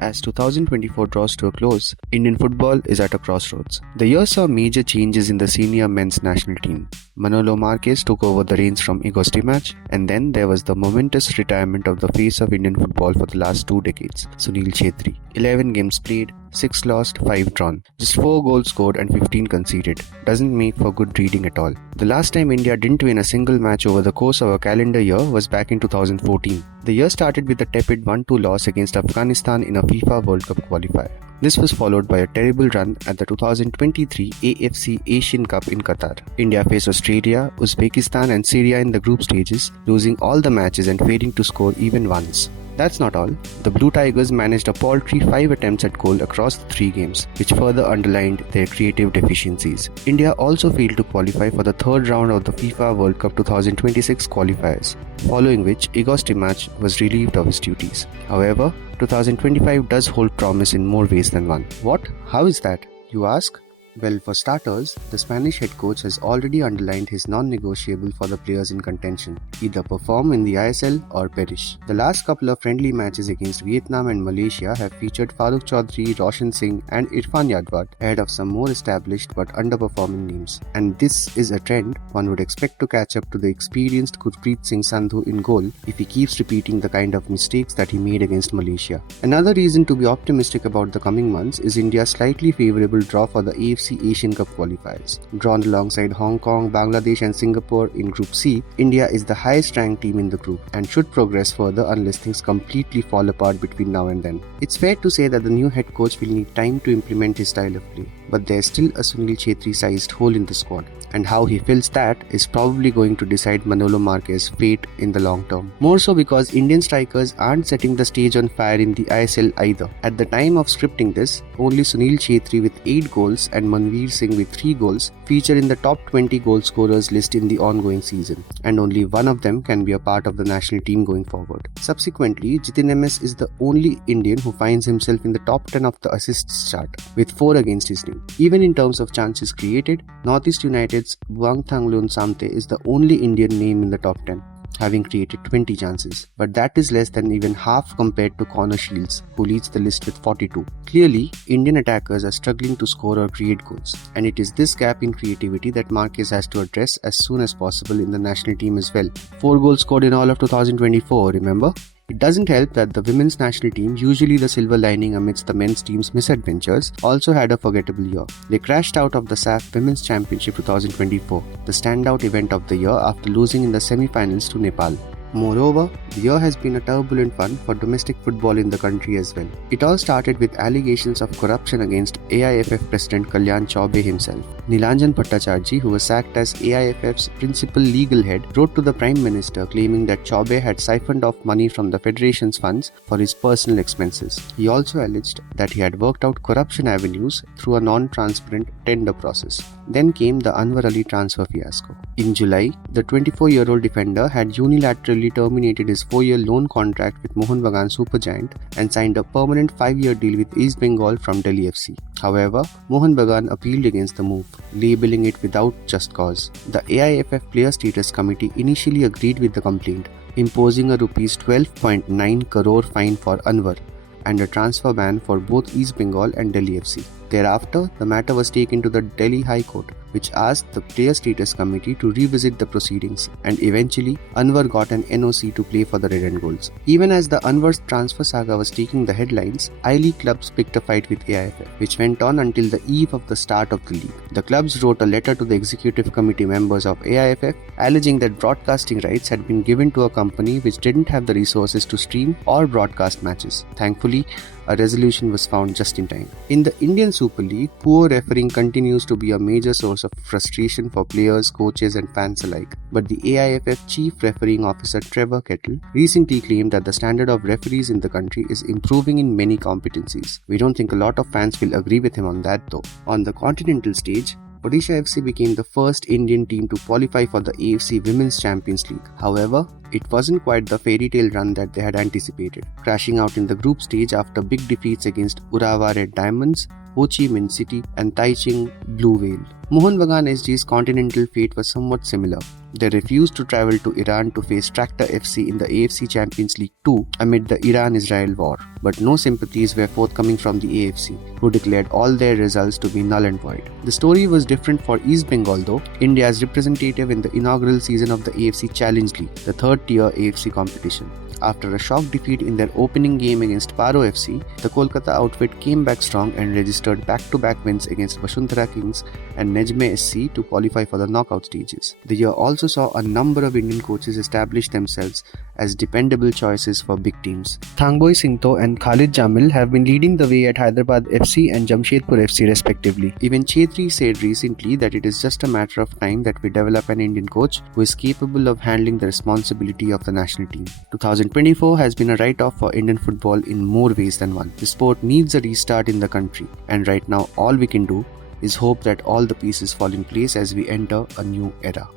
As 2024 draws to a close, Indian football is at a crossroads. The year saw major changes in the senior men's national team. Manolo Marquez took over the reins from Igor Stimac, and then there was the momentous retirement of the face of Indian football for the last 2 decades, Sunil Chhetri. 11 games played, 6 lost, 5 drawn. Just 4 goals scored and 15 conceded. Doesn't make for good reading at all. The last time India didn't win a single match over the course of a calendar year was back in 2014. The year started with a tepid 1-2 loss against Afghanistan in a FIFA World Cup qualifier. This was followed by a terrible run at the 2023 AFC Asian Cup in Qatar. India faced Australia, Uzbekistan and Syria in the group stages, losing all the matches and failing to score even once. That's not all. The Blue Tigers managed a paltry 5 attempts at goal across the 3 games, which further underlined their creative deficiencies. India also failed to qualify for the third round of the FIFA World Cup 2026 qualifiers, following which Igor Stimac was relieved of his duties. However, 2025 does hold promise in more ways than one. What? How is that, you ask? Well, for starters, the Spanish head coach has already underlined his non-negotiable for the players in contention: either perform in the ISL or perish. The last couple of friendly matches against Vietnam and Malaysia have featured Farooq Chaudhary, Roshan Singh and Irfan Yadwat ahead of some more established but underperforming names. And this is a trend one would expect to catch up to the experienced Gurpreet Singh Sandhu in goal if he keeps repeating the kind of mistakes that he made against Malaysia. Another reason to be optimistic about the coming months is India's slightly favourable draw for the AFC Asian Cup qualifiers. Drawn alongside Hong Kong, Bangladesh and Singapore in Group C, India is the highest ranked team in the group and should progress further unless things completely fall apart between now and then. It's fair to say that the new head coach will need time to implement his style of play, but there's still a Sunil Chhetri-sized hole in the squad, and how he fills that is probably going to decide Manolo Marquez's fate in the long term. More so because Indian strikers aren't setting the stage on fire in the ISL either. At the time of scripting this, only Sunil Chhetri with 8 goals and Manveer Singh with 3 goals feature in the top 20 goal scorers list in the ongoing season, and only one of them can be a part of the national team going forward. Subsequently, Jitin MS is the only Indian who finds himself in the top 10 of the assists chart, with 4 against his name. Even in terms of chances created, Northeast United's Buangthanglun Samte is the only Indian name in the top 10, having created 20 chances, but that is less than even half compared to Connor Shields, who leads the list with 42. Clearly, Indian attackers are struggling to score or create goals, and it is this gap in creativity that Marquez has to address as soon as possible in the national team as well. 4 goals scored in all of 2024, remember? It doesn't help that the women's national team, usually the silver lining amidst the men's team's misadventures, also had a forgettable year. They crashed out of the SAF Women's Championship 2024, the standout event of the year, after losing in the semi-finals to Nepal. Moreover, the year has been a turbulent one for domestic football in the country as well. It all started with allegations of corruption against AIFF President Kalyan Chaubey himself. Nilanjan Bhattacharjee, who was sacked as AIFF's principal legal head, wrote to the Prime Minister claiming that Chaubey had siphoned off money from the Federation's funds for his personal expenses. He also alleged that he had worked out corruption avenues through a non-transparent tender process. Then came the Anar Ali transfer fiasco. In July, the 24-year-old defender had unilaterally terminated his 4-year loan contract with Mohun Bagan Supergiant and signed a permanent 5-year deal with East Bengal from Delhi FC. However, Mohun Bagan appealed against the move, labeling it without just cause. The AIFF Player Status Committee initially agreed with the complaint, imposing a Rs 12.9 crore fine for Anwar and a transfer ban for both East Bengal and Delhi FC. Thereafter, the matter was taken to the Delhi High Court, which asked the Player Status Committee to revisit the proceedings, and eventually Anwar got an NOC to play for the Red and Golds. Even as the Anwar transfer saga was taking the headlines, I-League clubs picked a fight with AIFF, which went on until the eve of the start of the league. The clubs wrote a letter to the executive committee members of AIFF alleging that broadcasting rights had been given to a company which didn't have the resources to stream or broadcast matches. Thankfully, a resolution was found just in time. In the Indian Super League, poor refereeing continues to be a major source of frustration for players, coaches and fans alike. But the AIFF Chief Refereeing Officer Trevor Kettle recently claimed that the standard of referees in the country is improving in many competencies. We don't think a lot of fans will agree with him on that though. On the continental stage, Odisha FC became the first Indian team to qualify for the AFC Women's Champions League. However, it wasn't quite the fairy tale run that they had anticipated, crashing out in the group stage after big defeats against Urawa Red Diamonds, Ho Chi Minh City and Taichung Blue Whale. Mohan Bagan SG's continental fate was somewhat similar. They refused to travel to Iran to face Tractor FC in the AFC Champions League 2 amid the Iran-Israel war. But no sympathies were forthcoming from the AFC, who declared all their results to be null and void. The story was different for East Bengal though, India's representative in the inaugural season of the AFC Challenge League, the third-tier AFC competition. After a shock defeat in their opening game against Paro FC, the Kolkata outfit came back strong and registered back-to-back wins against Vasundhara Kings and Nejme SC to qualify for the knockout stages. The year also saw a number of Indian coaches establish themselves as dependable choices for big teams. Thangboy Singto and Khalid Jamil have been leading the way at Hyderabad FC and Jamshedpur FC respectively. Even Chhetri said recently that it is just a matter of time that we develop an Indian coach who is capable of handling the responsibility of the national team. 2024 has been a write-off for Indian football in more ways than one. The sport needs a restart in the country, and right now all we can do is hope that all the pieces fall in place as we enter a new era.